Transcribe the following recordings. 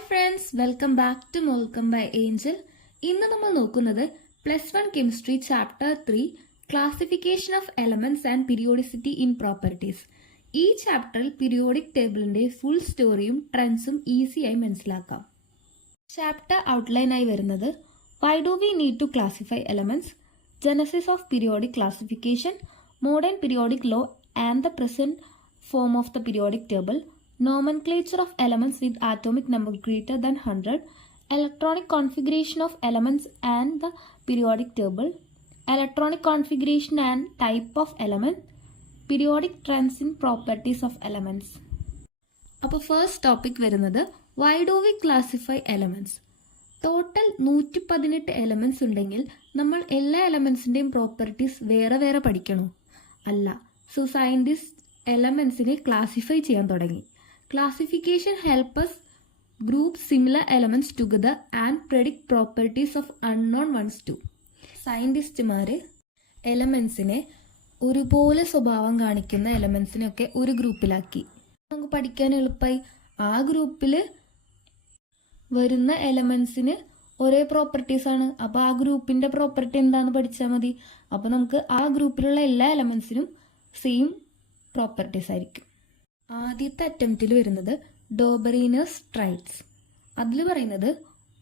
Hi friends, welcome back to മോൾക്കം by Angel. ഇന്ന് നമ്മൾ നോക്കുന്നത് +1 chemistry chapter 3 classification of elements and periodicity in properties. ഈ ചാപ്റ്ററിൽ പീരിയോഡിക് ടേബിളിന്റെ ഫുൾ സ്റ്റോറിയും ട്രെൻഡ്സും ഈസിയായി മനസ്സിലാക്കാം. ചാപ്റ്റർ ഔട്ട്ലൈനായി വരുന്നത് why do we need to classify elements, genesis of periodic classification, modern periodic law and the present form of the periodic table, nomenclature of elements with atomic number greater than 100, electronic configuration of elements and the periodic table, electronic configuration and type of element, periodic trends in properties of elements. അപ്പോൾ first topic വരുന്നത് why do V classify elements. Total 118 elements ഉണ്ടെങ്കിൽ നമ്മൾ എല്ലാ എലമെന്റ്സിന്റെയും properties വേറെ വേറെ പഠിക്കണോ? അല്ല. So scientist എലമെന്റ്സിനെ classify ചെയ്യാൻ തുടങ്ങി. Classification help us group similar elements together and predict properties of unknown ones too. സയന്റിസ്റ്റുമാർ എലമെന്റ്സിനെ ഒരുപോലെ സ്വഭാവം കാണിക്കുന്ന എലമെന്റ്സിനെയൊക്കെ ഒരു ഗ്രൂപ്പിലാക്കി. നമുക്ക് പഠിക്കാൻ എളുപ്പമായി. ആ ഗ്രൂപ്പിൽ വരുന്ന എലമെന്റ്സിന് ഒരേ പ്രോപ്പർട്ടീസാണ്. അപ്പോൾ ആ ഗ്രൂപ്പിന്റെ പ്രോപ്പർട്ടി എന്താണെന്ന് പഠിച്ചാൽ മതി. അപ്പോൾ നമുക്ക് ആ ഗ്രൂപ്പിലുള്ള എല്ലാ എലമെന്റ്സിനും സെയിം പ്രോപ്പർട്ടീസ് ആയിരിക്കും. ആദ്യത്തെ അറ്റംപ്റ്റിൽ വരുന്നത് ഡോബറീനേഴ്സ് ട്രൈഡ്സ്. അതിൽ പറയുന്നത്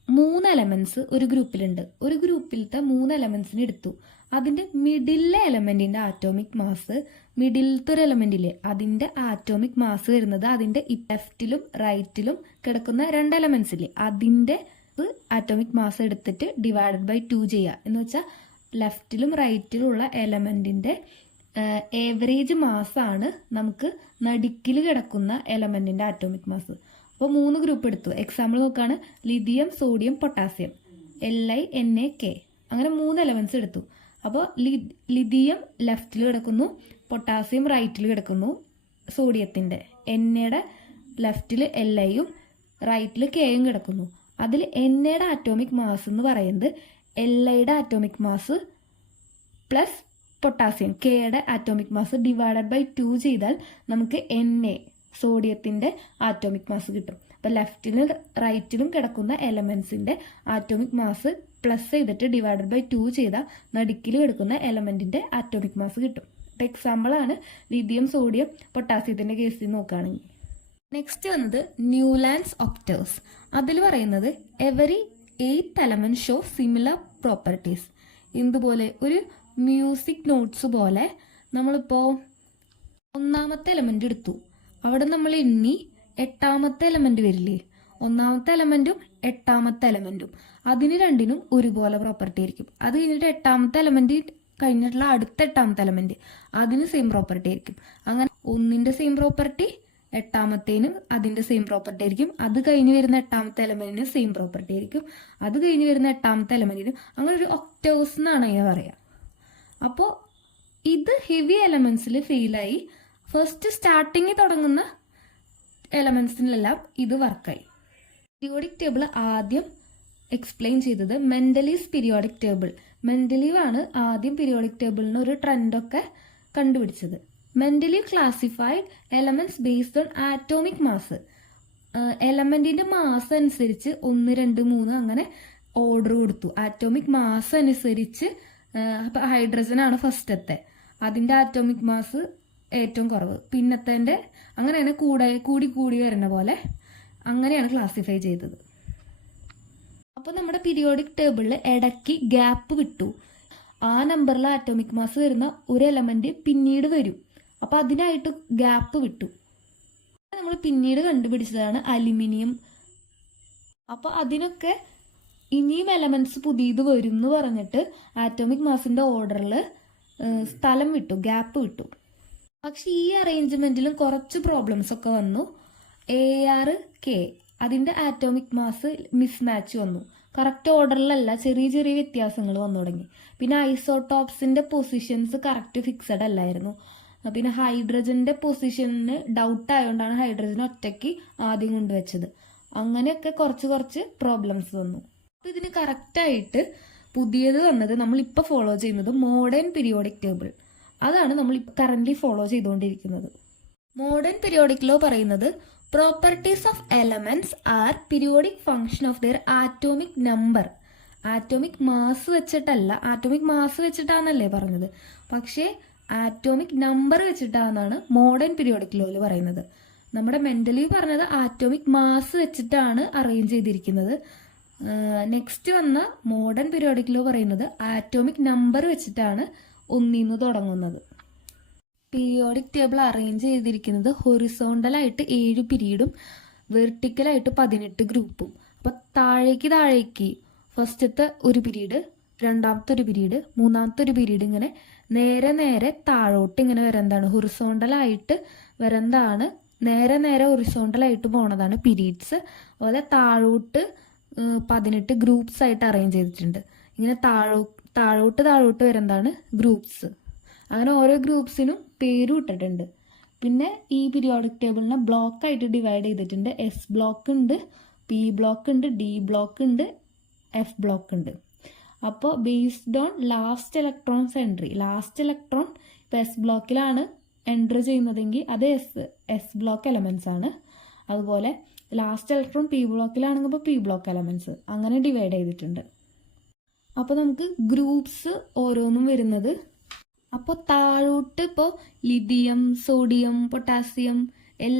3 എലമെന്റ്സ് ഒരു ഗ്രൂപ്പിലുണ്ട്. ഒരു ഗ്രൂപ്പിലത്തെ 3 എലമെന്റ്സിന് എടുത്തു. അതിന്റെ മിഡിലെ എലമെന്റിന്റെ ആറ്റോമിക് മാസ്, മിഡിലത്തെ ഒരു എലമെന്റിലെ അതിന്റെ ആറ്റോമിക് മാസ് വരുന്നത് അതിന്റെ ലെഫ്റ്റിലും റൈറ്റിലും കിടക്കുന്ന 2 എലമെന്റ്സിലെ അതിന്റെ ആറ്റോമിക് മാസ് എടുത്തിട്ട് ഡിവൈഡഡ് ബൈ 2 ചെയ്യുക. എന്ന് വെച്ചാൽ ലെഫ്റ്റിലും റൈറ്റിലുള്ള എലമെന്റിന്റെ ഏവറേജ് മാസാണ് നമുക്ക് നടുക്കിൽ കിടക്കുന്ന എലമെന്റിന്റെ ആറ്റോമിക് മാസ്. അപ്പോൾ 3 ഗ്രൂപ്പ് എടുത്തു. എക്സാമ്പിൾ നോക്കാണ് lithium, sodium, potassium, Li, Na, K. അങ്ങനെ 3 എലമെന്റ്സ് എടുത്തു. അപ്പോൾ ലിഥിയം ലെഫ്റ്റിൽ കിടക്കുന്നു, പൊട്ടാസ്യം റൈറ്റിൽ കിടക്കുന്നു. സോഡിയത്തിന്റെ എണ്ണയുടെ ലെഫ്റ്റിൽ Liയും റൈറ്റിൽ Kയും കിടക്കുന്നു. അതിൽ എണ്ണയുടെ ആറ്റോമിക് മാസ് എന്ന് പറയുന്നത് Liയുടെ ആറ്റോമിക് മാസ് പ്ലസ് പൊട്ടാസ്യം കെയുടെ ആറ്റോമിക് മാസ് ഡിവൈഡഡ് ബൈ 2 ചെയ്താൽ നമുക്ക് Na സോഡിയത്തിന്റെ ആറ്റോമിക് മാസ് കിട്ടും. അപ്പൊ ലെഫ്റ്റിലും റൈറ്റിലും കിടക്കുന്ന എലമെന്റ്സിന്റെ ആറ്റോമിക് മാസ് പ്ലസ് ചെയ്തിട്ട് ഡിവൈഡഡ് ബൈ 2 ചെയ്താൽ നടുക്കിൽ കിടക്കുന്ന എലമെന്റിന്റെ ആറ്റോമിക് മാസ് കിട്ടും. അപ്പൊ എക്സാമ്പിൾ ആണ് ലിഥിയം, സോഡിയം, പൊട്ടാസ്യത്തിന്റെ കേസിൽ നോക്കുകയാണെങ്കിൽ. നെക്സ്റ്റ് വന്നത് ന്യൂലാൻഡ്സ് ഒക്ടേഴ്സ്. അതിൽ പറയുന്നത് every 8th element show similar properties. എന്തുപോലെ? ഒരു മ്യൂസിക് നോട്ട്സ് പോലെ നമ്മളിപ്പോൾ 1ാമത്തെ എലമെന്റ് എടുത്തു. അവിടെ നമ്മൾ എണ്ണി 8ാമത്തെ എലമെന്റ് വരില്ലേ? 1ാമത്തെ എലമെന്റും 8ാമത്തെ എലമെന്റും അതിന് രണ്ടിനും ഒരുപോലെ പ്രോപ്പർട്ടി ആയിരിക്കും. അത് കഴിഞ്ഞിട്ട് 8ാമത്തെ എലമെന്റ് കഴിഞ്ഞിട്ടുള്ള അടുത്ത 8ാമത്തെ എലമെന്റ് അതിന് സെയിം പ്രോപ്പർട്ടി ആയിരിക്കും. അങ്ങനെ ഒന്നിന്റെ സെയിം പ്രോപ്പർട്ടി 8ാമത്തേനും അതിന്റെ സെയിം പ്രോപ്പർട്ടി ആയിരിക്കും. അത് കഴിഞ്ഞ് വരുന്ന 8ാമത്തെ എലമെന്റിന് സെയിം പ്രോപ്പർട്ടി ആയിരിക്കും. അത് കഴിഞ്ഞ് വരുന്ന 8ാമത്തെ എലമെന്റിനും. അങ്ങനെ ഒരു ഒക്ടേഴ്സ് എന്നാണ് അതിനെ പറയുക. അപ്പോൾ ഇത് ഹെവി എലമെന്റ്സിൽ ഫെയിലായി. ഫസ്റ്റ് സ്റ്റാർട്ടിങ്ങിൽ തുടങ്ങുന്ന എലമെന്റ്സിനെല്ലാം ഇത് വർക്കായി. പീരിയോഡിക് ടേബിൾ ആദ്യം എക്സ്പ്ലെയിൻ ചെയ്തത് മെന്റലീസ് പീരിയോഡിക് ടേബിൾ. മെന്റലീവ് ആണ് ആദ്യം പീരിയോഡിക് ടേബിളിന് ഒരു ട്രെൻഡൊക്കെ കണ്ടുപിടിച്ചത്. Mendeleev classified elements based on atomic mass. എലമെന്റിന്റെ മാസ് അനുസരിച്ച് 1, 2, 3 അങ്ങനെ ഓർഡർ കൊടുത്തു. ആറ്റോമിക് മാസ് അനുസരിച്ച് ഹൈഡ്രജൻ ആണ് ഫസ്റ്റത്തെ, അതിന്റെ ആറ്റോമിക് മാസ് ഏറ്റവും കുറവ്, പിന്നത്തെ അങ്ങനെയാണ് കൂടി കൂടി വരുന്ന പോലെ അങ്ങനെയാണ് ക്ലാസിഫൈ ചെയ്തത്. അപ്പോൾ നമ്മുടെ പീരിയോഡിക് ടേബിളിൽ ഇടയ്ക്ക് ഗ്യാപ്പ് വിട്ടു. ആ നമ്പറിൽ ആറ്റോമിക് മാസ് വരുന്ന ഒരു എലമെന്റ് പിന്നീട് വരും. അപ്പൊ അതിനായിട്ട് ഗ്യാപ്പ് വിട്ടു. നമ്മൾ പിന്നീട് കണ്ടുപിടിച്ചതാണ് അലുമിനിയം. അപ്പൊ അതിനൊക്കെ ഇനിയും എലമെന്റ്സ് പുതിയത് വരും എന്ന് പറഞ്ഞിട്ട് ആറ്റോമിക് മാസിന്റെ ഓർഡറിൽ സ്ഥലം വിട്ടു, ഗ്യാപ്പ് വിട്ടു. പക്ഷെ ഈ അറേഞ്ച്മെന്റിലും കുറച്ച് പ്രോബ്ലംസ് ഒക്കെ വന്നു. AR-K അതിന്റെ ആറ്റോമിക് മാസ് മിസ്മാച്ച് വന്നു. കറക്റ്റ് ഓർഡറിലല്ല, ചെറിയ ചെറിയ വ്യത്യാസങ്ങൾ വന്നു തുടങ്ങി. പിന്നെ ഐസോടോപ്സിന്റെ പൊസിഷൻസ് കറക്റ്റ് ഫിക്സഡ് അല്ലായിരുന്നു. പിന്നെ ഹൈഡ്രജന്റെ പൊസിഷന് ഡൗട്ട് ആയതുകൊണ്ടാണ് ഹൈഡ്രജൻ ഒറ്റയ്ക്ക് ആദ്യം കൊണ്ടുവച്ചത്. അങ്ങനെയൊക്കെ കുറച്ച് പ്രോബ്ലംസ് വന്നു. അപ്പൊ ഇതിന് കറക്റ്റായിട്ട് പുതിയത് വന്നത് നമ്മളിപ്പോൾ ഫോളോ ചെയ്യുന്നത് മോഡേൺ പീരിയോഡിക് ടേബിൾ. അതാണ് നമ്മൾ കറന്റ് ഫോളോ ചെയ്തുകൊണ്ടിരിക്കുന്നത്. മോഡേൺ പീരിയോഡിക് ലോ പറയുന്നത് properties of elements are periodic function of their atomic number. Atomic mass വെച്ചിട്ടല്ല, ആറ്റോമിക് മാസ് വെച്ചിട്ടാണല്ലേ പറഞ്ഞത്, പക്ഷേ ആറ്റോമിക് നമ്പർ വെച്ചിട്ടാണെന്നാണ് മോഡേൺ പീരിയോഡിക് ലോയിൽ പറയുന്നത്. നമ്മുടെ മെന്റലി പറഞ്ഞത് ആറ്റോമിക് മാസ് വെച്ചിട്ടാണ് അറേഞ്ച് ചെയ്തിരിക്കുന്നത്. നെക്സ്റ്റ് വന്ന മോഡേൺ പീരിയോഡിക് ലോ പറയുന്നത് ആറ്റോമിക് നമ്പർ വെച്ചിട്ടാണ് ഒന്നിന്ന് തുടങ്ങുന്നത്. പീരിയോഡിക് ടേബിൾ അറേഞ്ച് ചെയ്തിരിക്കുന്നത് ഹൊറിസോണ്ടലായിട്ട് 7 പീരീഡും വെർട്ടിക്കലായിട്ട് 18 ഗ്രൂപ്പും. അപ്പോൾ താഴേക്ക് ഫസ്റ്റത്തെ ഒരു പീരീഡ്, രണ്ടാമത്തെ ഒരു പീരീഡ്, മൂന്നാമത്തെ ഒരു പീരീഡ്, ഇങ്ങനെ നേരെ താഴോട്ട് ഇങ്ങനെ വരന്താണ് ഹൊറിസോണ്ടലായിട്ട് വരന്താണ്, നേരെ ഹൊറിസോണ്ടലായിട്ട് പോണതാണ് പീരീഡ്സ്. അതുപോലെ താഴോട്ട് 18 ഗ്രൂപ്പ്സ് ആയിട്ട് അറേഞ്ച് ചെയ്തിട്ടുണ്ട്. ഇങ്ങനെ താഴോട്ട് വരുന്നതാണ് ഗ്രൂപ്പ്സ്. അങ്ങനെ ഓരോ ഗ്രൂപ്പ്സിനും പേരും ഇട്ടിട്ടുണ്ട്. പിന്നെ ഈ പീരിയോഡിക് ടേബിളിനെ ബ്ലോക്ക് ആയിട്ട് ഡിവൈഡ് ചെയ്തിട്ടുണ്ട്. എസ് ബ്ലോക്ക് ഉണ്ട്, പി ബ്ലോക്ക് ഉണ്ട്, ഡി ബ്ലോക്ക് ഉണ്ട്, എഫ് ബ്ലോക്ക് ഉണ്ട്. അപ്പോൾ based on last electrons entry, last electron ഇപ്പോൾ എസ് ബ്ലോക്കിലാണ് എൻട്രി ചെയ്യുന്നതെങ്കിൽ അത് എസ് ബ്ലോക്ക് എലമെന്റ്സ് ആണ്. അതുപോലെ ലാസ്റ്റ് ഇലക്ട്രോൺ പി ബ്ലോക്കിലാണെങ്കിൽ ഇപ്പോൾ പി ബ്ലോക്ക് എലമെന്റ്സ്, അങ്ങനെ ഡിവൈഡ് ചെയ്തിട്ടുണ്ട്. അപ്പോൾ നമുക്ക് ഗ്രൂപ്പ്സ് ഓരോന്നും വരുന്നത്, അപ്പോൾ താഴോട്ട് ഇപ്പോൾ ലിഥിയം, സോഡിയം, പൊട്ടാസ്യം,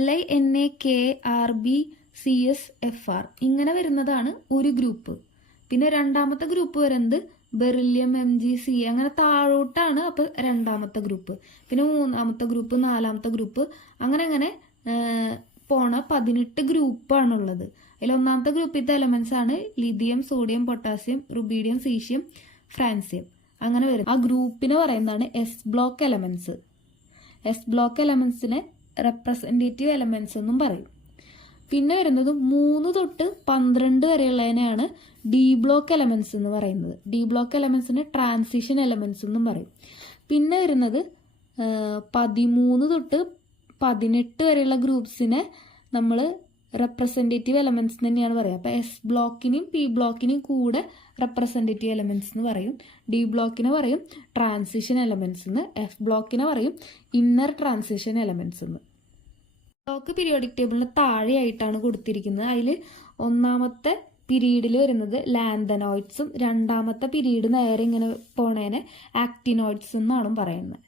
LiNaKRbCsFr ഇങ്ങനെ വരുന്നതാണ് ഒരു ഗ്രൂപ്പ്. പിന്നെ രണ്ടാമത്തെ ഗ്രൂപ്പ് വരുന്നത് ബെറിലിയം, MgCa, അങ്ങനെ താഴോട്ടാണ് അപ്പോൾ രണ്ടാമത്തെ ഗ്രൂപ്പ്. പിന്നെ മൂന്നാമത്തെ ഗ്രൂപ്പ്, നാലാമത്തെ ഗ്രൂപ്പ്, അങ്ങനെ പോണ 18 ഗ്രൂപ്പാണുള്ളത്. അതിൽ ഒന്നാമത്തെ ഗ്രൂപ്പിലത്തെ എലമെന്റ്സ് ആണ് lithium, sodium, potassium, rubidium, caesium, francium, അങ്ങനെ വരും. ആ ഗ്രൂപ്പിനെ പറയുന്നതാണ് S block elements. S block എലമെന്റ്സിനെ റെപ്രസെന്റേറ്റീവ് എലമെന്റ്സ് എന്നും പറയും. പിന്നെ വരുന്നത് 3 തൊട്ട് 12 വരെയുള്ളതിനെയാണ് ഡി ബ്ലോക്ക് എലമെന്റ്സ് എന്ന് പറയുന്നത്. ഡി ബ്ലോക്ക് എലമെന്റ്സിനെ ട്രാൻസിഷൻ എലമെന്റ്സ് എന്നും പറയും. പിന്നെ വരുന്നത് 13 തൊട്ട് 18 വരെയുള്ള ഗ്രൂപ്പ്സിനെ നമ്മൾ റെപ്രസെന്റേറ്റീവ് എലമെന്റ്സ് തന്നെയാണ് പറയുക. അപ്പോൾ എസ് ബ്ലോക്കിനെയും പി ബ്ലോക്കിനെയും കൂടെ റെപ്രസെന്റേറ്റീവ് എലമെന്റ്സ് എന്ന് പറയും. ഡി ബ്ലോക്കിനെ പറയും ട്രാൻസിഷൻ എലമെന്റ്സ് എന്ന്, എഫ് ബ്ലോക്കിനെ പറയും ഇന്നർ ട്രാൻസിഷൻ എലമെന്റ്സ് എന്ന്. ബ്ലോക്ക് പീരിയോഡിക് ടേബിളിന് താഴെയായിട്ടാണ് കൊടുത്തിരിക്കുന്നത്. അതിൽ ഒന്നാമത്തെ പീരീഡിൽ വരുന്നത് ലാന്തനോയിഡ്സും, രണ്ടാമത്തെ പീരീഡ് നേരെ ഇങ്ങനെ പോണേനെ ആക്ടിനോയിഡ്സ് എന്നാണ് പറയുന്നത്.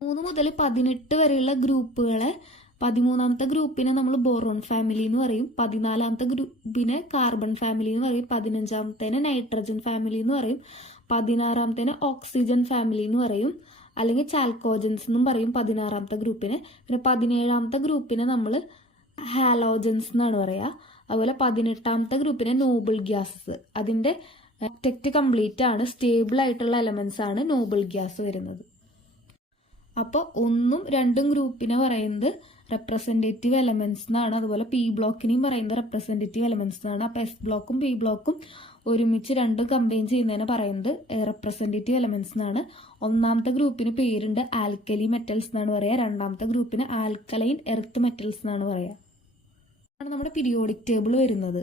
3 മുതൽ 18 വരെയുള്ള ഗ്രൂപ്പുകളെ, 13ാമത്തെ ഗ്രൂപ്പിനെ നമ്മൾ ബോറോൺ ഫാമിലി എന്ന് പറയും, 14ാമത്തെ ഗ്രൂപ്പിനെ കാർബൺ ഫാമിലി എന്ന് പറയും, 15ാമത്തേനെ നൈട്രജൻ ഫാമിലി എന്ന് പറയും, 16ാമത്തേനെ ഓക്സിജൻ ഫാമിലി എന്ന് പറയും, അല്ലെങ്കിൽ ചാൽക്കോജൻസ് എന്നും പറയും 16ാമത്തെ ഗ്രൂപ്പിനെ. പിന്നെ 17ാമത്തെ ഗ്രൂപ്പിനെ നമ്മൾ ഹാലോജൻസ് എന്നാണ് പറയുക. അതുപോലെ 18ാമത്തെ ഗ്രൂപ്പിനെ നോബിൾ ഗ്യാസസ്. അതിൻ്റെ ടെക്റ്റ് കംപ്ലീറ്റ് ആണ്, സ്റ്റേബിൾ ആയിട്ടുള്ള എലമെന്റ്സ് ആണ് നോബിൾ ഗ്യാസ് വരുന്നത്. അപ്പോൾ 1ഉം 2ഉം ഗ്രൂപ്പിനെ പറയുന്നത് റെപ്രസെന്റേറ്റീവ് എലമെന്റ്സ് എന്നാണ്. അതുപോലെ പി ബ്ലോക്കിനെയും പറയുന്നത് റെപ്രസെന്റേറ്റീവ് എലമെന്റ്സ് എന്നാണ്. അപ്പോൾ എസ് ബ്ലോക്കും പി ബ്ലോക്കും ഒരുമിച്ച് രണ്ടും കമ്പൈൻ ചെയ്യുന്നതിനെ പറയുന്നത് റെപ്രസെന്റേറ്റീവ് എലമെന്റ്സ് എന്നാണ്. ഒന്നാമത്തെ ഗ്രൂപ്പിന് പേരുണ്ട് ആൽക്കലി മെറ്റൽസ് എന്നാണ് പറയുക, രണ്ടാമത്തെ ഗ്രൂപ്പിന് ആൽക്കലൈൻ എർത്ത് മെറ്റൽസ് എന്നാണ് പറയുക. ആണ് നമ്മുടെ പീരിയോഡിക് ടേബിൾ വരുന്നത്.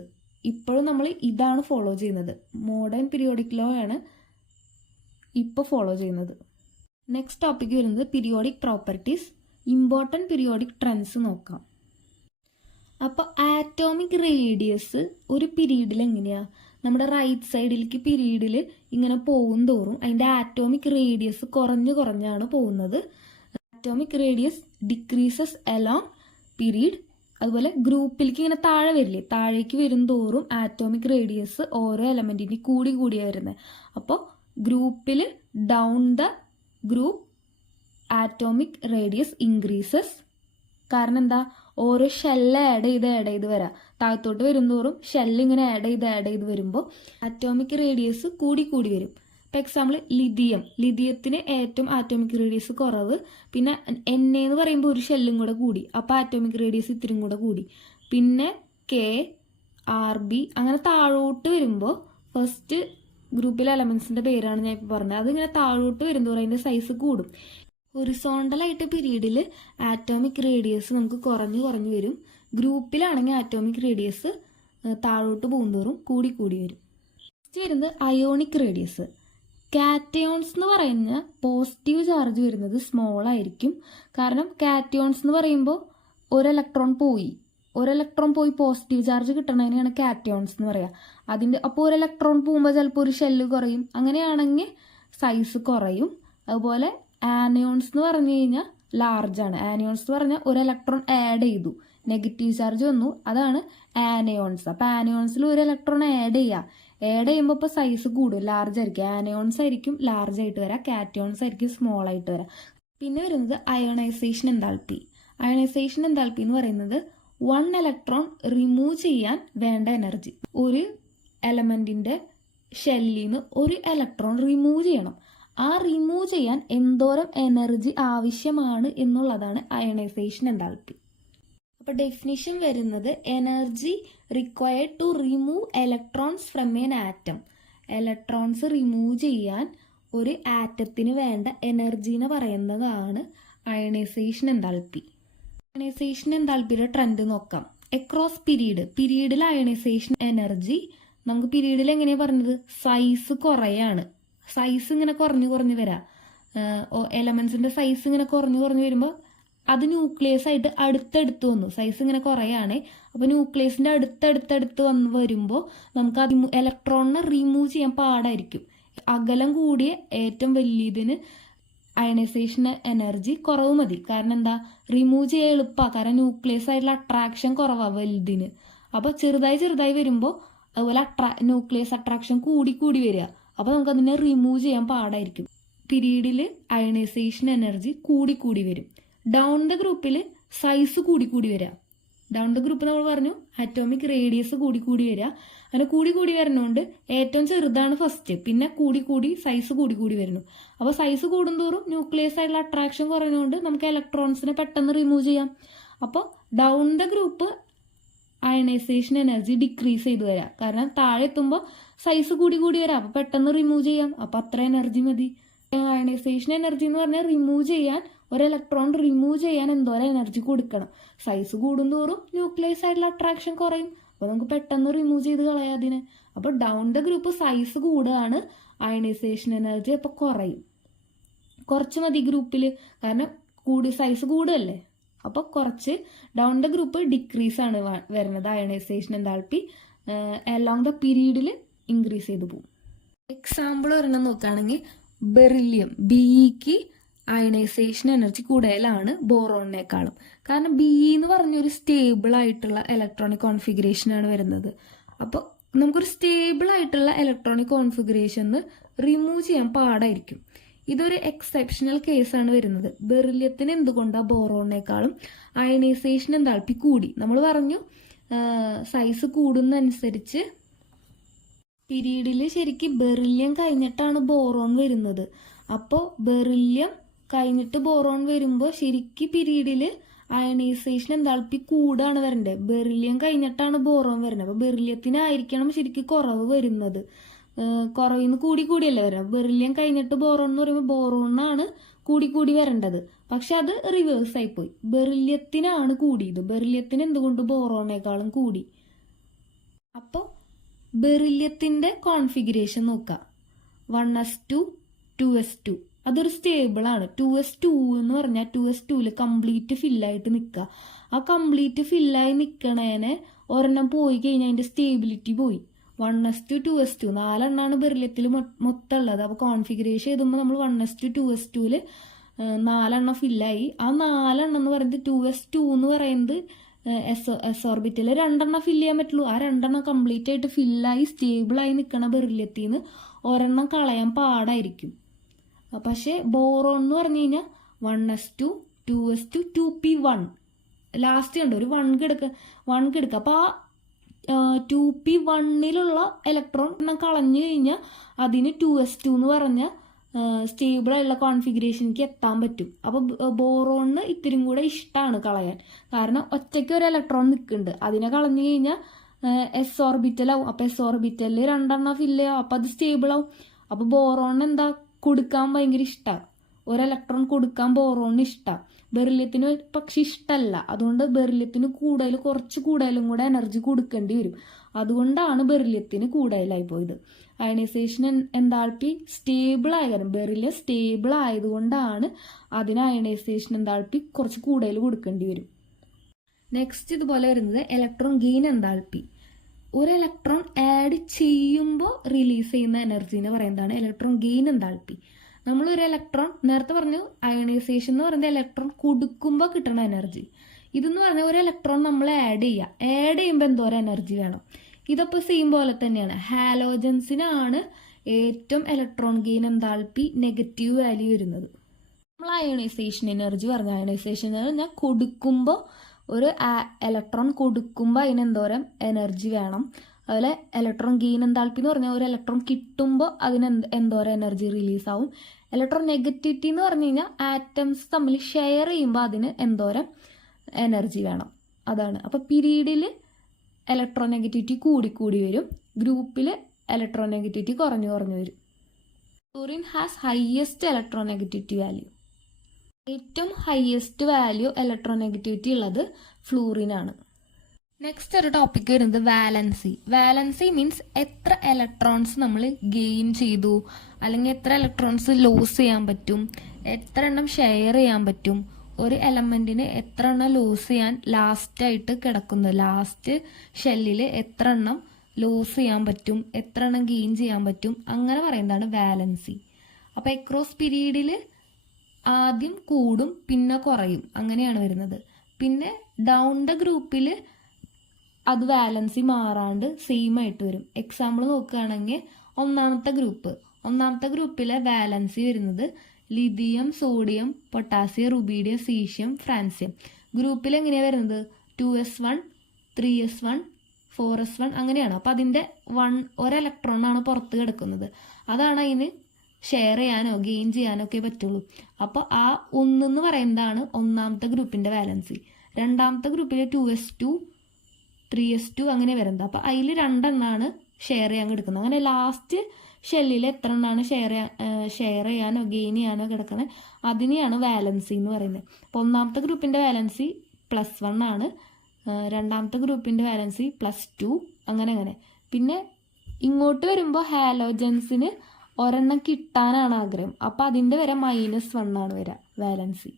ഇപ്പോഴും നമ്മൾ ഇതാണ് ഫോളോ ചെയ്യുന്നത്. മോഡേൺ പീരിയോഡിക് ലോ ആണ് ഇപ്പോൾ ഫോളോ ചെയ്യുന്നത്. നെക്സ്റ്റ് ടോപ്പിക് വരുന്നത് periodic properties, important periodic trends നോക്കാം. അപ്പോൾ ആറ്റോമിക് റേഡിയസ് ഒരു പീരീഡിൽ എങ്ങനെയാണ്, നമ്മുടെ റൈറ്റ് സൈഡിലേക്ക് പീരീഡിൽ ഇങ്ങനെ പോകും തോറും അതിൻ്റെ ആറ്റോമിക് റേഡിയസ് കുറഞ്ഞാണ് പോകുന്നത്. Atomic radius decreases along period. അതുപോലെ ഗ്രൂപ്പിലേക്ക് ഇങ്ങനെ താഴെ വരില്ലേ, താഴേക്ക് വരും തോറും ആറ്റോമിക് റേഡിയസ് ഓരോ എലമെന്റിന് കൂടിയാണ് വരുന്നത്. അപ്പോൾ ഗ്രൂപ്പിൽ down the group atomic radius increases. കാരണം എന്താ, ഓരോ ഷെല്ല് ആഡ് ചെയ്ത് വരാം. താഴത്തോട്ട് വരുന്തോറും ഷെല്ല് ഇങ്ങനെ ആഡ് ചെയ്ത് വരുമ്പോൾ ആറ്റോമിക് റേഡിയസ് കൂടി വരും. ഇപ്പോൾ എക്സാമ്പിൾ ലിഥിയത്തിന് ഏറ്റവും ആറ്റോമിക് റേഡിയസ് കുറവ്. പിന്നെ Na എന്ന് പറയുമ്പോൾ ഒരു ഷെല്ലും കൂടെ കൂടി, അപ്പോൾ ആറ്റോമിക് റേഡിയസ് ഇത്തിരി കൂടെ കൂടി. പിന്നെ K, Rb അങ്ങനെ താഴോട്ട് വരുമ്പോൾ ഫസ്റ്റ് ഗ്രൂപ്പിലെ എലമെന്റ്സിന്റെ പേരാണ് ഞാൻ ഇപ്പോൾ പറഞ്ഞത്. അതിങ്ങനെ താഴോട്ട് വരുന്നതോറും അതിന്റെ സൈസ് കൂടും. ഹൊറിസോണ്ടലായിട്ട് പീരീഡിൽ ആറ്റോമിക് റേഡിയസ് നമുക്ക് കുറഞ്ഞു വരും. ഗ്രൂപ്പിലാണെങ്കിൽ ആറ്റോമിക് റേഡിയസ് താഴോട്ട് പോകുന്തോറും കൂടി വരും. നെക്സ്റ്റ് വരുന്നത് അയോണിക് റേഡിയസ്. കാറ്റയോൺസ് എന്ന് പറയുന്ന പോസിറ്റീവ് ചാർജ് വരുന്നത് സ്മോൾ ആയിരിക്കും. കാരണം കാറ്റയോൺസ് എന്ന് പറയുമ്പോൾ ഒരു ഇലക്ട്രോൺ പോയി, ഒരു ഇലക്ട്രോൺ പോയി പോസിറ്റീവ് ചാർജ് കിട്ടണതിനെയാണ് കാറ്റയോൺസ് എന്ന് പറയുക. അപ്പോൾ ഒരു ഇലക്ട്രോൺ പോകുമ്പോൾ ചിലപ്പോൾ ഒരു ഷെല്ല് കുറയും. അങ്ങനെയാണെങ്കിൽ സൈസ് കുറയും. അതുപോലെ ആനയോൺസ് എന്ന് പറഞ്ഞു കഴിഞ്ഞാൽ ലാർജാണ്. ആനയോൺസ് എന്ന് പറഞ്ഞാൽ ഒരു ഇലക്ട്രോൺ ആഡ് ചെയ്തു, നെഗറ്റീവ് ചാർജ് വന്നു, അതാണ് ആനയോൺസ്. അപ്പോൾ ആനയോൺസിൽ ഒരു ഇലക്ട്രോൺ ആഡ് ചെയ്യുമ്പോൾ ഇപ്പോൾ സൈസ് കൂടും, ലാർജ് ആയിരിക്കും. ആനയോൺസ് ആയിരിക്കും ലാർജ് ആയിട്ട് വരാം, കാറ്റയോൺസ് ആയിരിക്കും സ്മോൾ ആയിട്ട് വരാം. പിന്നെ വരുന്നത് അയോണൈസേഷൻ എൻതാൽപ്പി. അയോണൈസേഷൻ എൻതാൽപ്പി എന്ന് പറയുന്നത് 1 ഇലക്ട്രോൺ റിമൂവ് ചെയ്യാൻ വേണ്ട എനർജി. ഒരു എലമെന്റിന്റെ ഷെല്ലിൽ നിന്ന് ഒരു ഇലക്ട്രോൺ റിമൂവ് ചെയ്യണം. ആ റിമൂവ് ചെയ്യാൻ എന്തോരം എനർജി ആവശ്യമാണ് എന്നുള്ളതാണ് അയോണൈസേഷൻ എൻതാൽപ്പി. അപ്പോൾ ഡെഫിനിഷൻ വരുന്നത് energy required to remove electrons from an atom. Electrons remove ചെയ്യാൻ ഒരു ആറ്റത്തിന് വേണ്ട എനർജി എന്ന് പറയുന്നതാണ് അയണൈസേഷൻ എൻതാൽപ്പി. അയണൈസേഷൻ എൻതാൽപ്പിയുടെ ട്രെൻഡ് നോക്കാം. എക്രോസ് പീരീഡിൽ അയണൈസേഷൻ എനർജി നമുക്ക് പീരീഡിൽ എങ്ങനെയാണ് പറഞ്ഞത്, സൈസ് കുറയാണ്. സൈസ് ഇങ്ങനെ കുറഞ്ഞു വരാം. എലമെന്റ്സിന്റെ സൈസ് ഇങ്ങനെ കുറഞ്ഞു വരുമ്പോൾ അത് ന്യൂക്ലിയസ് ആയിട്ട് അടുത്തടുത്ത് വന്നു. സൈസ് ഇങ്ങനെ കുറയാണ്. അപ്പോൾ ന്യൂക്ലിയസിന്റെ അടുത്തടുത്ത് വരുമ്പോൾ നമുക്ക് അത് ഇലക്ട്രോണിനെ റിമൂവ് ചെയ്യാൻ പാടായിരിക്കും. അകലം കൂടിയ ഏറ്റവും വലിയതിന് അയണൈസേഷൻ എനർജി കുറവ് മതി. കാരണം എന്താ, റിമൂവ് ചെയ്യാൻ എളുപ്പമാണ്. കാരണം ന്യൂക്ലിയസ് ആയിട്ടുള്ള അട്രാക്ഷൻ കുറവാണ് വലുതിന്. അപ്പോൾ ചെറുതായി വരുമ്പോൾ അതുപോലെ ന്യൂക്ലിയസ് അട്രാക്ഷൻ കൂടി വരിക. അപ്പോൾ നമുക്ക് അതിനെ റിമൂവ് ചെയ്യാൻ പാടായിരിക്കും. പീരീഡിൽ അയണൈസേഷൻ എനർജി കൂടി വരും. ഡൗൺ ദ ഗ്രൂപ്പിൽ സൈസ് കൂടി വരാം. ഡൗൺ ദ ഗ്രൂപ്പ് നമ്മൾ പറഞ്ഞു അറ്റോമിക് റേഡിയസ് കൂടി വരിക. അങ്ങനെ കൂടി വരുന്നതുകൊണ്ട് ഏറ്റവും ചെറുതാണ് ഫസ്റ്റ്, പിന്നെ കൂടി സൈസ് കൂടി വരുന്നു. അപ്പോൾ സൈസ് കൂടുന്തോറും ന്യൂക്ലിയസ് ആയിട്ടുള്ള അട്രാക്ഷൻ കുറഞ്ഞുകൊണ്ട് നമുക്ക് ഇലക്ട്രോൺസിനെ പെട്ടെന്ന് റിമൂവ് ചെയ്യാം. അപ്പോൾ down the group ionisation energy decrease ചെയ്ത് വരാം. കാരണം താഴെ എത്തുമ്പോൾ സൈസ് കൂടി വരാം. അപ്പോൾ പെട്ടെന്ന് റിമൂവ് ചെയ്യാം. അപ്പോൾ അത്ര എനർജി മതി. അയണൈസേഷൻ എനർജി എന്ന് പറഞ്ഞാൽ റിമൂവ് ചെയ്യാൻ, ഒരു ഇലക്ട്രോൺ റിമൂവ് ചെയ്യാൻ എന്തോരം എനർജി കൊടുക്കണം. സൈസ് കൂടുന്തോറും ന്യൂക്ലിയസ് ആയിട്ടുള്ള അട്രാക്ഷൻ കുറയും. അപ്പോൾ നമുക്ക് പെട്ടെന്ന് റിമൂവ് ചെയ്ത് കളയാം അതിന്. അപ്പോൾ ഡൗൺ ദ ഗ്രൂപ്പ് സൈസ് കൂടുകയാണ്, അയണൈസേഷൻ എനർജി അപ്പോൾ കുറയും. കുറച്ച് മതി ഗ്രൂപ്പിൽ, കാരണം സൈസ് കൂടുകയല്ലേ. അപ്പോൾ കുറച്ച് ഡൗൺ ദ ഗ്രൂപ്പ് ഡിക്രീസ് ആണ് വരുന്നത്. അയണൈസേഷൻ എൻതാൽപ്പി അലോങ് ദ പീരീഡിൽ ഇൻക്രീസ് ചെയ്ത് പോകും. എക്സാമ്പിൾ ഒരെണ്ണം നോക്കുകയാണെങ്കിൽ ബെറിലിയം, ബിഇക്ക് അയണൈസേഷൻ എനർജി കൂടുതലാണ് ബോറോണിനേക്കാളും. കാരണം ബിഇ എന്ന് പറഞ്ഞൊരു സ്റ്റേബിൾ ആയിട്ടുള്ള ഇലക്ട്രോണിക് കോൺഫിഗറേഷനാണ് വരുന്നത്. അപ്പോൾ നമുക്കൊരു സ്റ്റേബിൾ ആയിട്ടുള്ള ഇലക്ട്രോണിക് കോൺഫിഗറേഷൻ റിമൂവ് ചെയ്യാൻ പാടായിരിക്കും. ഇതൊരു എക്സെപ്ഷണൽ കേസാണ് വരുന്നത്. ബെറിലിയത്തിന് എന്തുകൊണ്ടാണ് ബോറോണിനേക്കാളും അയണൈസേഷൻ എൻതാൽപ്പി കൂടി. നമ്മൾ പറഞ്ഞു സൈസ് കൂടുന്നതനുസരിച്ച് പീരീഡിൽ ശരിക്കും ബെറിലിയം കഴിഞ്ഞിട്ടാണ് ബോറോൺ വരുന്നത്. അപ്പോൾ ബെറിലിയം കഴിഞ്ഞിട്ട് ബോറോൺ വരുമ്പോൾ ശരിക്കും പീരീഡിൽ അയണൈസേഷൻ എൻതാൽപ്പി കൂടാണ് വരേണ്ടത്. ബെറിലിയം കഴിഞ്ഞിട്ടാണ് ബോറോൺ വരുന്നത്. അപ്പോൾ ബെറിലിയത്തിനായിരിക്കണം ശരിക്കും കുറവ് വരുന്നത്. കുറവിന്ന് കൂടിയല്ലേ വരുന്നത്. ബെറിലിയം കഴിഞ്ഞിട്ട് ബോറോൺ എന്ന് പറയുമ്പോൾ ബോറോണാണ് കൂടി വരേണ്ടത്. പക്ഷെ അത് റിവേഴ്സ് ആയിപ്പോയി. ബെറിലിയത്തിനാണ് കൂടിയത്. ബെറിലിയത്തിന് എന്തുകൊണ്ട് ബോറോണേക്കാളും കൂടി. അപ്പോൾ ബെറിലിയത്തിന്റെ കോൺഫിഗറേഷൻ നോക്കാം. 1s2 2s2 അതൊരു സ്റ്റേബിൾ ആണ്. 2s2 എന്ന് പറഞ്ഞാൽ 2s2 കംപ്ലീറ്റ് ഫില്ലായിട്ട് നിൽക്കുക. ആ കംപ്ലീറ്റ് ഫില്ലായി നിൽക്കണേനെ ഒരെണ്ണം പോയി കഴിഞ്ഞാൽ അതിന്റെ സ്റ്റേബിലിറ്റി പോയി. 1s2 2s2 4 ബെറിലിയത്തിൽ മൊത്തം ഉള്ളത്. അപ്പോൾ കോൺഫിഗറേഷൻ ചെയ്തുമ്പോൾ നമ്മൾ 1s2 2s2 4 ഫില്ലായി. ആ 4 എന്ന് പറയുന്നത് 2s2 എന്ന് പറയുന്നത് എസ് ഓർബിറ്റിൽ 2 ഫില്ല് ചെയ്യാൻ പറ്റുള്ളൂ. ആ 2 കംപ്ലീറ്റ് ആയിട്ട് ഫില്ലായി സ്റ്റേബിളായി നിൽക്കണ ബെറിലിയത്തിൽ നിന്ന് ഒരെണ്ണം കളയാൻ പാടായിരിക്കും. പക്ഷേ ബോറോൺ എന്ന് പറഞ്ഞു കഴിഞ്ഞാൽ 1s2 2s2 2p1 ലാസ്റ്റ് കണ്ടോ ഒരു 1 കിടക്കുക. അപ്പോൾ ആ 2p1 ഇലക്ട്രോൺ കളഞ്ഞു കഴിഞ്ഞാൽ അതിന് 2s2 എന്ന് പറഞ്ഞ സ്റ്റേബിൾ ആയിട്ടുള്ള കോൺഫിഗറേഷനിലേക്ക് എത്താൻ പറ്റും. അപ്പോൾ ബോറോണിന് ഇത്തിരി കൂടെ ഇഷ്ടമാണ് കളയാൻ. കാരണം ഒറ്റയ്ക്ക് ഒരു ഇലക്ട്രോൺ നിൽക്കുന്നുണ്ട്, അതിനെ കളഞ്ഞു കഴിഞ്ഞാൽ എസ് ഓർബിറ്റലാവും. അപ്പോൾ എസ് ഓർബിറ്റലിൽ 2 ഫില്ല് ചെയ്യാം. അപ്പോൾ അത് സ്റ്റേബിൾ ആവും. അപ്പോൾ ബോറോണിന് എന്താ കൊടുക്കാൻ ഭയങ്കര ഇഷ്ടമാണ്. ഒരു ഇലക്ട്രോൺ കൊടുക്കാൻ ബോറോണിന് ഇഷ്ടമാണ്. ബെറിലിയത്തിന് പക്ഷെ ഇഷ്ടമല്ല. അതുകൊണ്ട് ബെറിലിയത്തിന് കുറച്ച് കൂടുതലും കൂടെ എനർജി കൊടുക്കേണ്ടി വരും. അതുകൊണ്ടാണ് ബെറിലിയത്തിന് കൂടുതലായി പോയത്. അയണൈസേഷൻ എൻതാൽപ്പി സ്റ്റേബിൾ ആയ കാരണം ബെറിലിയം സ്റ്റേബിൾ ആയതുകൊണ്ടാണ് അതിന് അയണൈസേഷൻ എൻതാൽപ്പി കുറച്ച് കൂടുതൽ കൊടുക്കേണ്ടി വരും. നെക്സ്റ്റ് ഇതുപോലെ വരുന്നത് ഇലക്ട്രോൺ ഗെയിൻ എൻതാൽപ്പി. ഒരു ഇലക്ട്രോൺ ആഡ് ചെയ്യുമ്പോൾ റിലീസ് ചെയ്യുന്ന എനർജീനെ പറയുന്നതാണ് ഇലക്ട്രോൺ ഗെയിൻ എൻതാൽപ്പി. നമ്മളൊരു ഇലക്ട്രോൺ നേരത്തെ പറഞ്ഞു അയണൈസേഷൻ എന്ന് പറയുന്നത് ഇലക്ട്രോൺ കൊടുക്കുമ്പോൾ കിട്ടുന്ന എനർജി. ഇതെന്ന് പറഞ്ഞാൽ ഒരു ഇലക്ട്രോൺ നമ്മൾ ആഡ് ചെയ്യുമ്പോൾ എന്തോരം എനർജി വേണം. ഇതപ്പോൾ സെയിം പോലെ തന്നെയാണ്. ഹാലോജൻസിനാണ് ഏറ്റവും electron gain enthalpy negative value വരുന്നത്. നമ്മൾ അയണൈസേഷൻ എനർജി പറഞ്ഞു. അയണൈസേഷൻ എന്ന് പറഞ്ഞാൽ കൊടുക്കുമ്പോൾ ഒരു ഇലക്ട്രോൺ കൊടുക്കുമ്പോൾ അതിന് എന്തോരം എനർജി വേണം. അതുപോലെ ഇലക്ട്രോൺ ഗെയിൻ എൻതാൽപ്പി എന്ന് പറഞ്ഞാൽ ഒരു ഇലക്ട്രോൺ കിട്ടുമ്പോൾ അതിന് എന്തോരം എനർജി റിലീസ് ആവും. ഇലക്ട്രോൺ നെഗറ്റിവിറ്റി എന്ന് പറഞ്ഞു കഴിഞ്ഞാൽ ആറ്റംസ് തമ്മിൽ ഷെയർ ചെയ്യുമ്പോൾ അതിന് എന്തോരം എനർജി വേണം, അതാണ്. അപ്പോൾ പീരീഡിൽ ഇലക്ട്രോൺ നെഗറ്റിവിറ്റി കൂടി വരും, ഗ്രൂപ്പിൽ ഇലക്ട്രോൺ നെഗറ്റിവിറ്റി കുറഞ്ഞു വരും. Fluorine has highest electron negativity value. ഏറ്റവും ഹയസ്റ്റ് വാല്യൂ ഇലക്ട്രോൺ നെഗറ്റിവിറ്റി ഉള്ളത് ഫ്ലൂറിനാണ്. നെക്സ്റ്റ് ഒരു ടോപ്പിക് വരുന്നത് വാലൻസി. വാലൻസി മീൻസ് എത്ര ഇലക്ട്രോൺസ് നമ്മൾ ഗെയിൻ ചെയ്തു, അല്ലെങ്കിൽ എത്ര ഇലക്ട്രോൺസ് ലോസ് ചെയ്യാൻ പറ്റും, എത്ര എണ്ണം ഷെയർ ചെയ്യാൻ പറ്റും, ഒരു എലമെന്റിന് എത്ര എണ്ണം ലോസ് ചെയ്യാൻ ലാസ്റ്റായിട്ട് കിടക്കുന്നത്, ലാസ്റ്റ് ഷെല്ലിൽ എത്ര എണ്ണം ലോസ് ചെയ്യാൻ പറ്റും, എത്ര എണ്ണം ഗെയിൻ ചെയ്യാൻ പറ്റും, അങ്ങനെ പറയുന്നതാണ് വാലൻസി. അപ്പോൾ എക്രോസ് പീരീഡിൽ ആദ്യം കൂടും പിന്നെ കുറയും, അങ്ങനെയാണ് വരുന്നത്. പിന്നെ ഡൗൺ ദ ഗ്രൂപ്പിൽ അത് വാലൻസി മാറാണ്ട് സെയിം ആയിട്ട് വരും. എക്സാമ്പിൾ നോക്കുകയാണെങ്കിൽ ഒന്നാമത്തെ ഗ്രൂപ്പിലെ വാലൻസി വരുന്നത് lithium, sodium, potassium, rubidium, caesium, francium. ഗ്രൂപ്പിൽ എങ്ങനെയാണ് വരുന്നത്? 2s1, 3s1, 4s1 അങ്ങനെയാണ്. അപ്പം അതിൻ്റെ ഒരു ഇലക്ട്രോണാണ് പുറത്ത് കിടക്കുന്നത്. അതാണ് അതിന് ഷെയർ ചെയ്യാനോ ഗെയിൻ ചെയ്യാനോ ഒക്കെ പറ്റുള്ളൂ. അപ്പോൾ ആ ഒന്നെന്ന് പറയുന്നതാണ് ഒന്നാമത്തെ ഗ്രൂപ്പിൻ്റെ വാലൻസി. രണ്ടാമത്തെ ഗ്രൂപ്പിൽ 2s2, 3s2 അങ്ങനെ വരുന്നത്. അപ്പോൾ അതിൽ 2 എണ്ണമാണ് ഷെയർ ചെയ്യാൻ കിടക്കുന്നത്. അങ്ങനെ ലാസ്റ്റ് ഷെല്ലിൽ എത്ര എണ്ണമാണ് ഷെയർ ചെയ്യാനോ ഗെയിൻ ചെയ്യാനോ കിടക്കുന്നത്, അതിനെയാണ് വാലൻസി എന്ന് പറയുന്നത്. അപ്പോൾ ഒന്നാമത്തെ ഗ്രൂപ്പിൻ്റെ വാലൻസി +1 ആണ്, രണ്ടാമത്തെ ഗ്രൂപ്പിൻ്റെ വാലൻസി +2 അങ്ങനെ. പിന്നെ ഇങ്ങോട്ട് വരുമ്പോൾ ഹാലോജൻസിന് ഒരെണ്ണം കിട്ടാനാണ് ആഗ്രഹം, അപ്പോൾ അതിൻ്റെ വരെ -1 ആണ് വരിക വാലൻസി.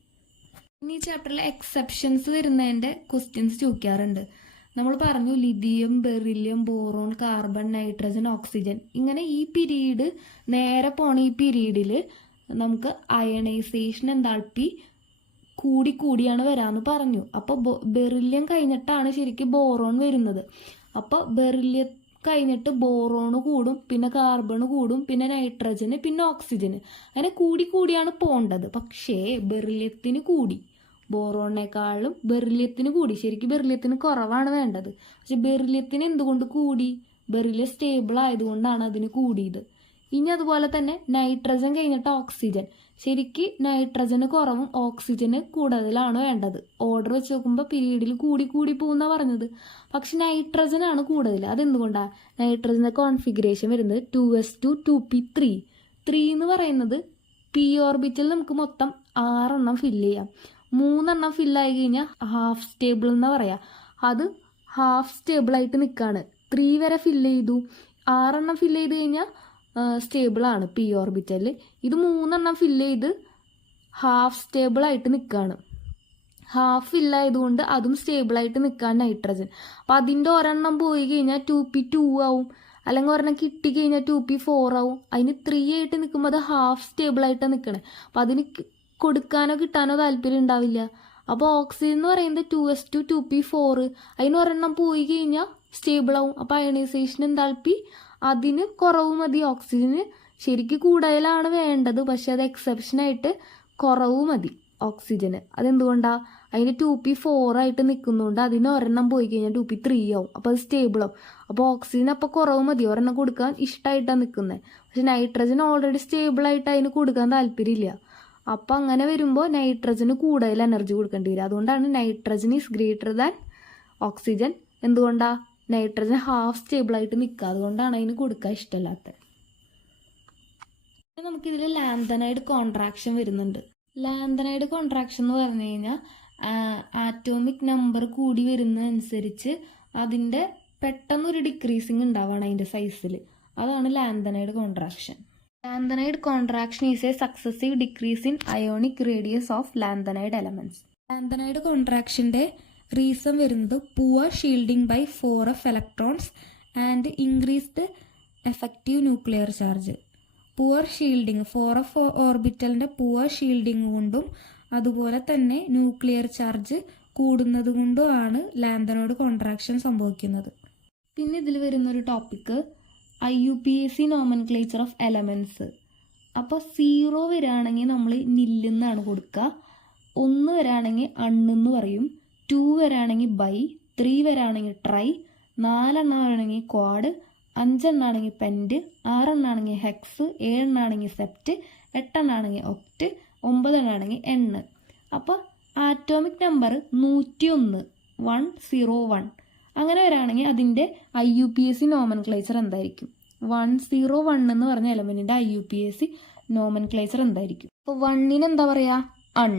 ഇനി ഈ ചാപ്റ്ററിൽ എക്സെപ്ഷൻസ് വരുന്നതിൻ്റെ ക്വസ്റ്റ്യൻസ് ചോദിക്കാറുണ്ട്. നമ്മൾ പറഞ്ഞു lithium, beryllium, boron, carbon, nitrogen, oxygen, ഇങ്ങനെ ഈ പീരീഡ് നേരെ പോണ ഈ പീരീഡിൽ നമുക്ക് അയണൈസേഷൻ എൻതാൽപ്പി കൂടിയാണ് വരാമെന്ന് പറഞ്ഞു. അപ്പോൾ ബെറിലിയം കഴിഞ്ഞിട്ടാണ് ശരിക്കും ബോറോൺ വരുന്നത്. അപ്പോൾ ബെറിലിയം കഴിഞ്ഞിട്ട് ബോറോണ് കൂടും, പിന്നെ കാർബൺ കൂടും, പിന്നെ നൈട്രജന്, പിന്നെ ഓക്സിജന്, അങ്ങനെ കൂടിയാണ് പോകേണ്ടത്. പക്ഷേ ബെറിലിയത്തിന് കൂടി, ബോറോണിനേക്കാളും ബെറിലിയത്തിന് കൂടി. ശരിക്കും ബെറിലിയത്തിന് കുറവാണ് വേണ്ടത്, പക്ഷെ ബെറിലിയത്തിന് എന്തുകൊണ്ട് കൂടി? ബെറിലിയം സ്റ്റേബിൾ ആയതുകൊണ്ടാണ് അതിന് കൂടിയത്. ഇനി അതുപോലെ തന്നെ നൈട്രജൻ കഴിഞ്ഞിട്ട് ഓക്സിജൻ, ശരിക്ക് നൈട്രജന് കുറവും ഓക്സിജന് കൂടുതലാണ് വേണ്ടത്. ഓർഡർ വെച്ച് നോക്കുമ്പോൾ പീരീഡിൽ കൂടി പോകുന്ന പറഞ്ഞത്, പക്ഷെ നൈട്രജനാണ് കൂടുതൽ. അതെന്തുകൊണ്ടാണ്? നൈട്രജൻ്റെ കോൺഫിഗറേഷൻ വരുന്നത് 2s2, 2p3. 3 എന്ന് പറയുന്നത് പി ഓർബിറ്റിൽ നമുക്ക് മൊത്തം 6 എണ്ണം ഫില്ല് ചെയ്യാം. 3 എണ്ണം ഫില്ലായി കഴിഞ്ഞാൽ ഹാഫ് സ്റ്റേബിൾ എന്ന് പറയാം. അത് ഹാഫ് സ്റ്റേബിളായിട്ട് നിൽക്കുകയാണ്. 3 വരെ ഫില്ല് ചെയ്തു, 6 എണ്ണം ഫില്ല് ചെയ്ത് കഴിഞ്ഞാൽ സ്റ്റേബിളാണ് പി ഓർബിറ്റലിൽ. ഇത് 3 എണ്ണം ഫില്ല് ചെയ്ത് ഹാഫ് സ്റ്റേബിളായിട്ട് നിൽക്കുകയാണ്. ഹാഫ് ഫില്ലായതുകൊണ്ട് അതും സ്റ്റേബിളായിട്ട് നിൽക്കാൻ നൈട്രജൻ. അപ്പോൾ അതിൻ്റെ ഒരെണ്ണം പോയി കഴിഞ്ഞാൽ 2p2 ആവും, അല്ലെങ്കിൽ ഒരെണ്ണം കിട്ടിക്കഴിഞ്ഞാൽ 2p4 ആവും. അതിന് 3 ആയിട്ട് നിൽക്കുമ്പോൾ അത് ഹാഫ് സ്റ്റേബിളായിട്ടാണ് നിൽക്കണേ. അപ്പോൾ അതിന് കൊടുക്കാനോ കിട്ടാനോ താല്പര്യം ഉണ്ടാവില്ല. അപ്പോൾ ഓക്സിജൻ എന്ന് പറയുന്നത് 2s2, 2p4, അതിന് ഒരെണ്ണം പോയി കഴിഞ്ഞാൽ സ്റ്റേബിൾ ആവും. അപ്പോൾ അയണൈസേഷൻ എൻതാൽപ്പി അതിന് കുറവ് മതി. ഓക്സിജന് ശരിക്കും കൂടുതലാണ് വേണ്ടത്, പക്ഷെ അത് എക്സെപ്ഷനായിട്ട് കുറവ് മതി ഓക്സിജന്. അതെന്തുകൊണ്ടാണ്? അതിന് 2p4 ആയിട്ട് നിൽക്കുന്നതുകൊണ്ട് അതിന് ഒരെണ്ണം പോയി കഴിഞ്ഞാൽ 2p3 ആവും, അപ്പോൾ അത് സ്റ്റേബിൾ ആവും. അപ്പോൾ ഓക്സിജൻ അപ്പോൾ കുറവ് മതി, ഒരെണ്ണം കൊടുക്കാൻ ഇഷ്ടമായിട്ടാണ് നിൽക്കുന്നത്. പക്ഷെ നൈട്രജൻ ഓൾറെഡി സ്റ്റേബിളായിട്ട് അതിന് കൊടുക്കാൻ താല്പര്യമില്ല. അപ്പോൾ അങ്ങനെ വരുമ്പോൾ നൈട്രജന് കൂടുതൽ എനർജി കൊടുക്കേണ്ടി വരും. അതുകൊണ്ടാണ് nitrogen is greater than oxygen. എന്തുകൊണ്ടാണ്? നൈട്രജൻ ഹാഫ് സ്റ്റേബിളായിട്ട് നിൽക്കുക, അതുകൊണ്ടാണ് അതിന് കൊടുക്കാൻ ഇഷ്ടമല്ലാത്തത്. നമുക്കിതിൽ ലാന്തനൈഡ് കോൺട്രാക്ഷൻ വരുന്നുണ്ട്. ലാന്തനൈഡ് കോൺട്രാക്ഷൻ എന്ന് പറഞ്ഞു കഴിഞ്ഞാൽ ആറ്റോമിക് നമ്പർ കൂടി വരുന്നതനുസരിച്ച് അതിൻ്റെ പെട്ടെന്നൊരു ഡിക്രീസിങ് ഉണ്ടാവുകയാണ് അതിൻ്റെ സൈസിൽ. അതാണ് lanthanide contraction. Lanthanide contraction is a successive decrease in ionic radius of lanthanide elements. Lanthanide കോൺട്രാക്ഷൻ്റെ റീസൺ വരുന്നത് poor shielding by 4f electrons and increased effective nuclear charge. Poor shielding 4f ഓർബിറ്റലിൻ്റെ പുവർ ഷീൽഡിങ് കൊണ്ടും അതുപോലെ തന്നെ nuclear charge കൂടുന്നത് കൊണ്ടുമാണ് ലാന്തനോട് contraction സംഭവിക്കുന്നത്. പിന്നെ ഇതിൽ വരുന്നൊരു topic IUPAC nomenclature of elements. അപ്പോൾ 0 വരികയാണെങ്കിൽ നമ്മൾ നില്ലെന്നാണ് കൊടുക്കുക, 1 വരികയാണെങ്കിൽ അണ്ണെന്ന് പറയും, 2 വരികയാണെങ്കിൽ ബൈ, 3 വരികയാണെങ്കിൽ ട്രൈ, 4 എണ്ണമാണെങ്കിൽ ക്വാഡ്, 5 എണ്ണാണെങ്കിൽ പെൻറ്റ്, 6 എണ്ണാണെങ്കിൽ ഹെക്സ്, 7 എണ്ണാണെങ്കിൽ സെപ്റ്റ്, 8 എണ്ണാണെങ്കിൽ ഒക്റ്റ്, 9 എണ്ണാണെങ്കിൽ എണ്ണ്. അപ്പോൾ ആറ്റോമിക് നമ്പർ 101 101 അങ്ങനെ വരികയാണെങ്കിൽ അതിൻ്റെ IUPAC നോമൻക്ലേച്ചർ എന്തായിരിക്കും? 101 എന്ന് പറഞ്ഞ എലമെൻറ്റിൻ്റെ IUPAC നോമൻക്ലേച്ചർ എന്തായിരിക്കും? അപ്പോൾ 1-ന് എന്താ പറയുക? അൺ.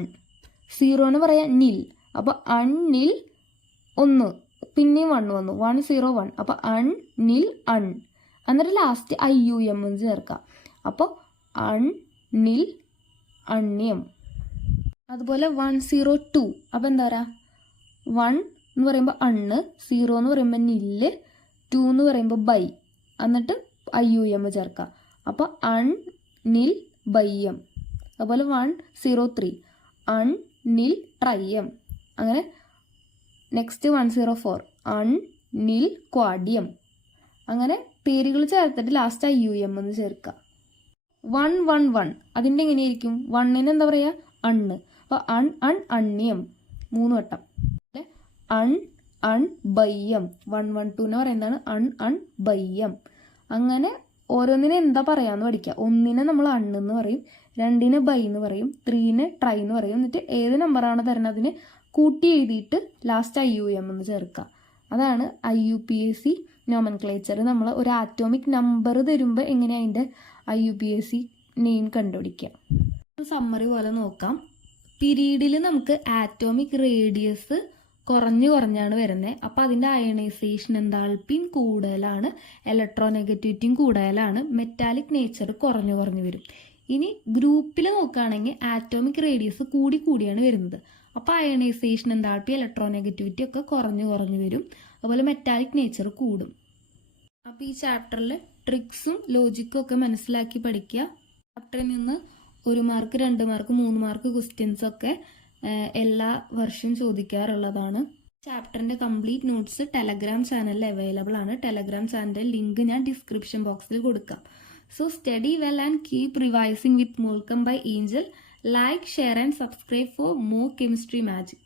0-ന് പറയാം നിൽ. അപ്പോൾ അൺനിൽ 1, പിന്നെയും 1 വന്നു, 101. അപ്പോൾ അൺ നിൽ അൺ. എന്നിട്ട് ലാസ്റ്റ് IUM എന്ന് ചേർക്കാം. അപ്പോൾ അൺ നിൽ അണ്യം. അതുപോലെ 102. അപ്പോൾ എന്താ പറയുക? 1 എന്ന് പറയുമ്പോൾ അണ്ണ്, 0 എന്ന് പറയുമ്പോൾ നില്ല്, 2 എന്ന് പറയുമ്പോൾ ബൈ, എന്നിട്ട് IUM ചേർക്കാം. അപ്പോൾ അൺ നിൽ ബയ്യം. അതുപോലെ 103 അൺ നിൽ ട്രയ്യം. അങ്ങനെ നെക്സ്റ്റ് 104 അൺ നിൽ ക്വാഡിയം. അങ്ങനെ പേരുകൾ ചേർത്തിട്ട് ലാസ്റ്റ് IUM എന്ന് ചേർക്കുക. 111 അതിൻ്റെ എങ്ങനെയായിരിക്കും? 1-ന് എന്താ പറയുക? അണ്ണ്. അപ്പോൾ അൺ അൺ അണ്യം 3 വട്ടം. അൺ അൺ ബയ്യം. 112 പറയുന്നതാണ് അൺ അൺ ബയ്യം. അങ്ങനെ ഓരോന്നിനെ എന്താ പറയാന്ന് പഠിക്കുക. 1-നെ നമ്മൾ അണ്ണെന്ന് പറയും, 2-ന് ബൈ എന്ന് പറയും, 3-ന് ട്രൈ എന്ന് പറയും. എന്നിട്ട് ഏത് നമ്പറാണ് തരുന്നത് അതിന് കൂട്ടി എഴുതിയിട്ട് ലാസ്റ്റ് IUM എന്ന് ചേർക്കുക. അതാണ് IUPAC നോമൻക്ലേച്ചർ. നമ്മൾ ഒരു ആറ്റോമിക് നമ്പർ തരുമ്പോൾ എങ്ങനെയാണ് അതിൻ്റെ IUPAC നെയിം കണ്ടുപിടിക്കുക. സമ്മറി പോലെ നോക്കാം. പീരീഡിൽ നമുക്ക് ആറ്റോമിക് റേഡിയസ് കുറഞ്ഞാണ് വരുന്നത്. അപ്പോൾ അതിൻ്റെ അയണൈസേഷൻ എന്താൽപ്പിയും കൂടുതലാണ്, ഇലക്ട്രോനെഗറ്റിവിറ്റിയും കൂടുതലാണ്, മെറ്റാലിക് നേച്ചർ കുറഞ്ഞു വരും. ഇനി ഗ്രൂപ്പിൽ നോക്കുകയാണെങ്കിൽ ആറ്റോമിക് റേഡിയസ് കൂടിയാണ് വരുന്നത്. അപ്പോൾ അയണൈസേഷൻ എന്താൽപ്പി, ഇലക്ട്രോനെഗറ്റിവിറ്റി ഒക്കെ കുറഞ്ഞു വരും. അതുപോലെ മെറ്റാലിക് നേച്ചർ കൂടും. അപ്പോൾ ഈ ചാപ്റ്ററിൽ ട്രിക്സും ലോജിക്കും ഒക്കെ മനസ്സിലാക്കി പഠിക്കുക. ചാപ്റ്ററിൽ നിന്ന് 1 മാർക്ക് 2 മാർക്ക് 3 മാർക്ക് ക്വസ്റ്റ്യൻസ് ഒക്കെ എല്ലാ വർഷവും ചോദിക്കാറുള്ളതാണ്. ചാപ്റ്ററിൻ്റെ കംപ്ലീറ്റ് നോട്ട്സ് ടെലഗ്രാം ചാനലിൽ അവൈലബിൾ ആണ്. ടെലഗ്രാം ചാനലിൻ്റെ ലിങ്ക് ഞാൻ ഡിസ്ക്രിപ്ഷൻ ബോക്സിൽ കൊടുക്കാം. So study well and keep revising with Molcom by Angel. Like, share and subscribe for more chemistry magic.